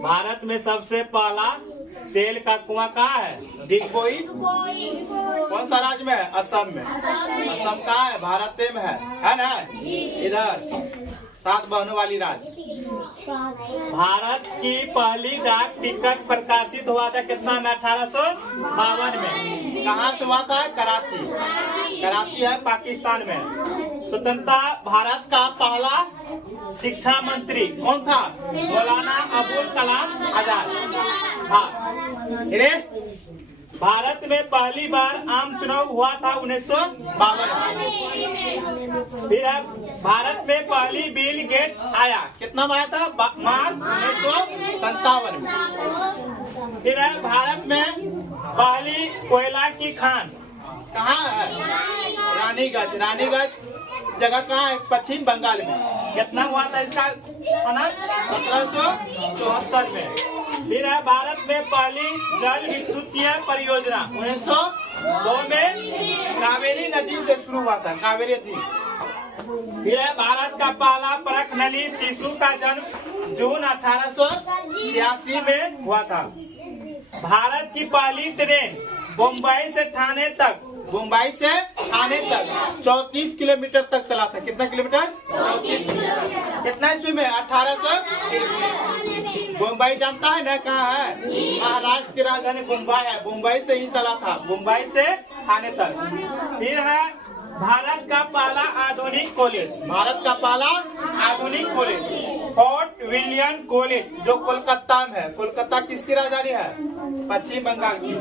भारत में सबसे पहला तेल का कुआं कहाँ है? डिगबोई। कौन सा राज्य में है? असम में। असम कहाँ है? भारत में है ना? इधर 7 बहनों वाली राज्य। भारत की पहली डाक टिकट प्रकाशित हुआ था कितना में? 1852 में। कहाँ से हुआ था? कराची। कराची है पाकिस्तान में। स्वतंत्रता भारत का पहला शिक्षा मंत्री कौन था? मौलाना अबुल कलाम आजाद। भारत में पहली बार आम चुनाव हुआ था 1952 में। फिर भारत में पहली बिल गेट्स आया, कितना में आया था? मार्च 1957 में। फिर भारत में पहली कोयला की खान कहाँ है? रानीगंज। रानीगंज जगह कहाँ है? पश्चिम बंगाल में। कितना हुआ था इसका? 1774 में। फिर है भारत में पहली जल विद्युतीय परियोजना 1902 में कावेरी नदी से शुरू हुआ था, कावेरी नदी। फिर है भारत का पहला परख नली शिशु का जन्म जून 1886 में हुआ था। भारत की पहली ट्रेन मुंबई से ठाणे तक 34 किलोमीटर तक चला था। कितना किलोमीटर? 34 किलोमीटर। कितना ईस्वी में? 1800। मुंबई जानता है ना कहाँ है? महाराष्ट्र की राजधानी मुंबई है। मुंबई से ही चला था, मुंबई से ठाणे तक। फिर है भारत का पहला आधुनिक कॉलेज। भारत का पहला आधुनिक कॉलेज फोर्ट विलियम कॉलेज जो कोलकाता में है। कोलकाता किसकी राजधानी है? पश्चिम बंगाल की।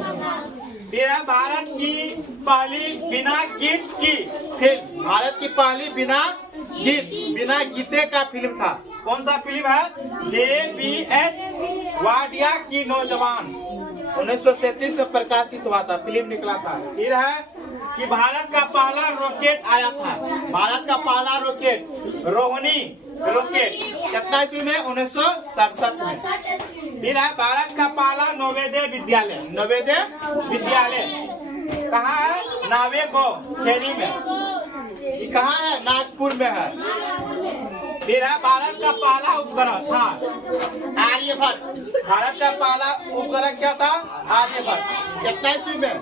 फिर है भारत की पहली बिना गीत की फिल्म। भारत की पहली बिना गीते का फिल्म था। कौन सा फिल्म है? JBH वाडिया की नौजवान 1937 में प्रकाशित हुआ था, फिल्म निकला था। फिर है कि भारत का पहला रॉकेट आया था। भारत का पहला रॉकेट रोहिणी रॉकेट कितना ईस्वी में? 1967 में। फिर है भारत का पहला नवोदय विद्यालय। नवोदय विद्यालय कहाँ है? नावेगांव खेरी में। ये कहाँ है? नागपुर में है। फिर है भारत का पहला उपग्रह था आर्यभट्ट। भारत का पहला उपग्रह क्या था? आर्यभट्ट। कितना ईस्वी में?